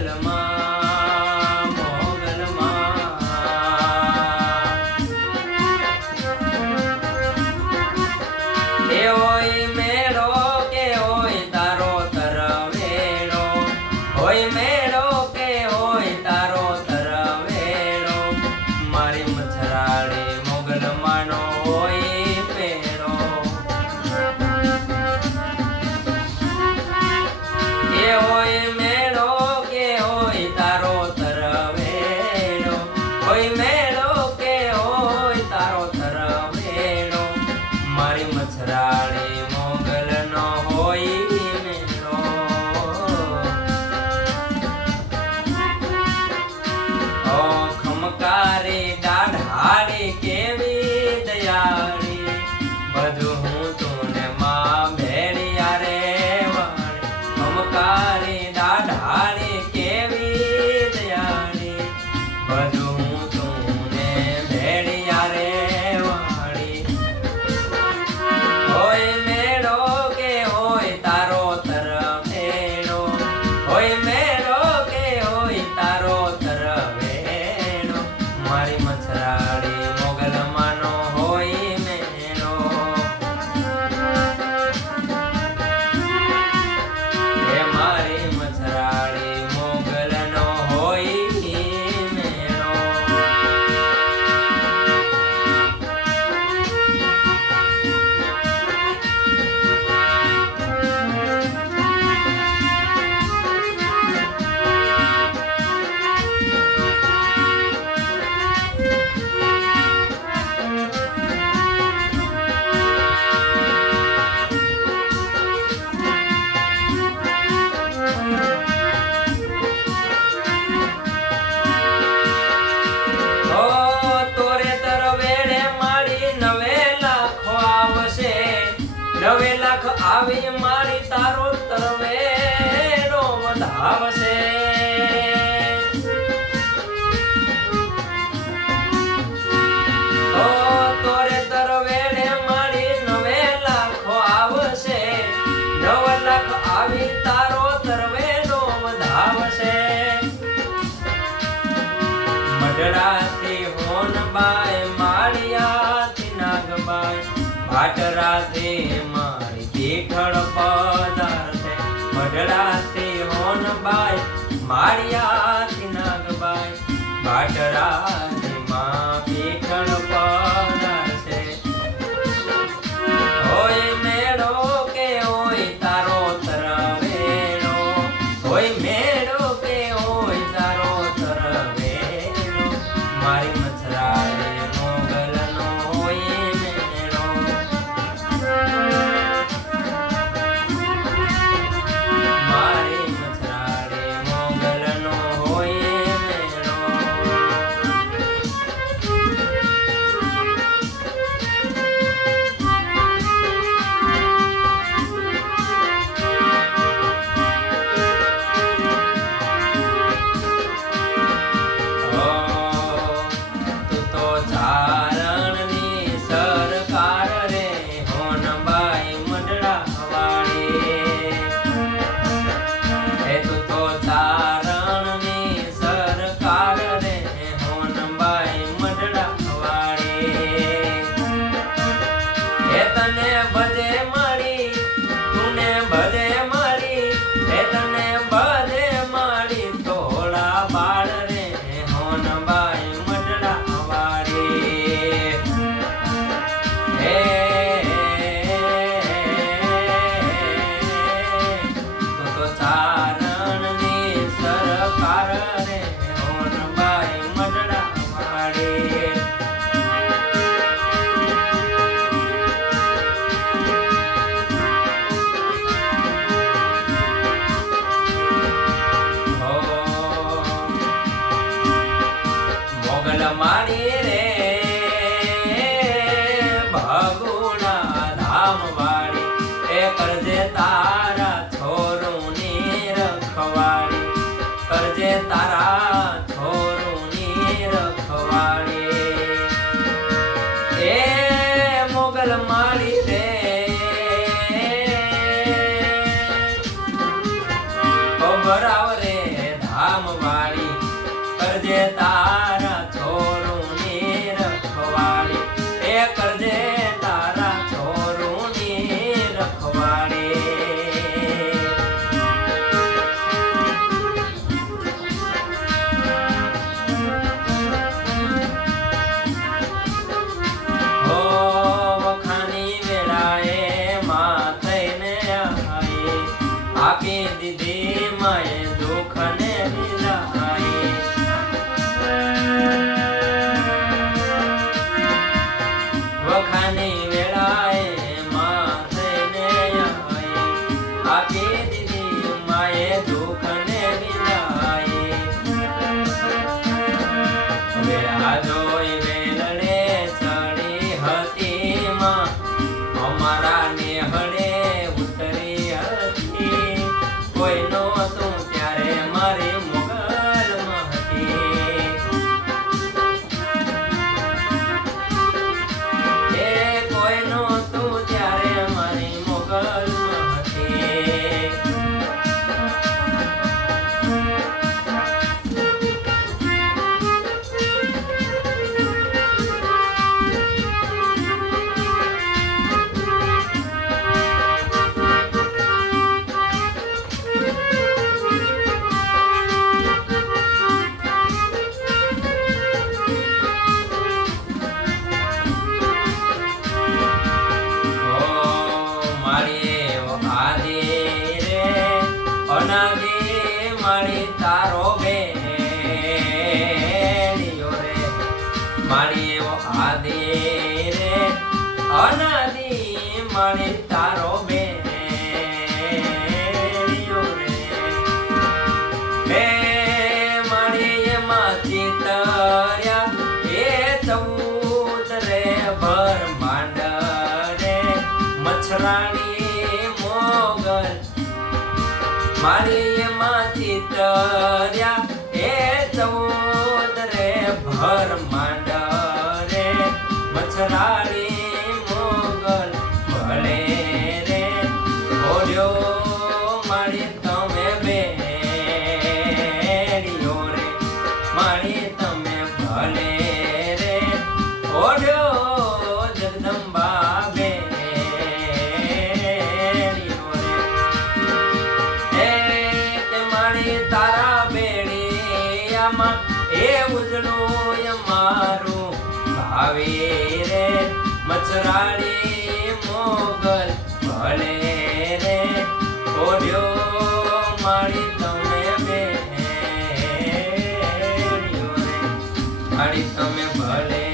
મોગલમાં એ હોય મેળો કે હોય તારો તરવેડો, હોય મેળો કે હોય તારો તરવેડો, મારી મથરાળી મોગલમાંનો હોય પેડો. એ હોય મેળો કે હોય તારો તરવેડો, હોય મેળો કે હોય તારો તરવેડો, મારી મથરાળી મોગલનો હોય મેળો. ઓ ખમકારી દાઢાળી કેવી દયાળી, બધું હું તું માં ભેળિયા રે વાળી. ખમકારી દાઢાળી કેવી દયાળી, બધું હું તું ભેળિયા રે વાળી. હોય મેળો કે હોય તારો તરવેડો, હોય મેળો કે હોય તારો તરવેડો, મારી મથરાળી મોગલમાંનો હોય મેળો. એ મારી મથરાળી મોગલનો હોય મેળો. તોરે તરવેડે મારી 9 લાખ આવશે, 9 લાખ આવી મારી તારો તરવેડો વધાવશે. તોરે તરવેડે મારી 9 લાખ આવશે, 9 લાખ આવી તારો તરવેડો વધાવશે. મઢડાથી હોનબાઈ માળિયાથી નાગબાઈ, ભાટરાથી મારી તીખળ પધારશે. મઢડાથી હોનબાઈ માળિયાથી નાગબાઈ, ભાટરાથી માં તીખળ પધારશે. હોય મેળો કે હોય તારો તરવેડો, હોય મેળો કે હોય તારો તરવેડો, મારી મથરાળી મોગલનો હોય મેળો. મારી મથરાળી મોગલનો હોય મેળો. તું તો ચારણની સરકાર રે હોનબાઈ મઢડા વાળી. એ તું તો ચારણની સરકાર રે હોનબાઈ મઢડા વાળી. એ તને બધે મળી, તુને બધે મળી, એ તને બધે મળી તોળા બાળ રે હોનબાઈ મઢડા વાળી. હે તું તો ચારણની સરકાર રે હોનબાઈ મઢડા વાળી. મોગલ મારી રે ભગુણા ધામ વાળી, એ કરજે તારા છોરુની રખવાળી, કરજે તારા છોરુની રખવાળી. એ મોગલ મારી રે ખબર આવ રે ધામ ધામ વાળી કરજે તારા છોરુની રખવાળી એ કરજે તારા છોરુની રખવાળી હો વખાની વેળાએ માં થઈને આવી આપી દીધી માએ દુઃખ ને વિદાય વખાની વેળાએ માં થઈને આવી આપી દીધી માએ દુઃખ ને વિદાય વેળા જોઈ વેલડે ચડી હતી માં અમારા નેહડે ઉતરી હતી કોઈ નહોતું ત્યારે મારી મોગલમાં હતી એ કોઈ નહોતું ત્યારે મારી મોગલમાં હતી મારી તારો બેલિયો રે મારી એવો આદિ રે અનાદિ મારી તારો બેલિયો રે હે મારી એમાં ચિતર્યા એ 14 રે બ્રહ્માંડ રે મચ્છરાણી મોગલ મારી એમાં ચિતર્યા એ 14 રે બ્રહ્માંડ રે મચ્છરાણી મોગલ ભલે રે ઓડ્યો મારી તમે બેડિયો રે મારી તમે ભલે રે ઓડ્યો જગદંબા તારા બેડિયામાં એ ઉજળું અમારું ભાવે રે મચ્છરાણી મોગલ ભલે રે ઓઢ્યો મારી તમે બેડિયો રે મારી તમે ભલે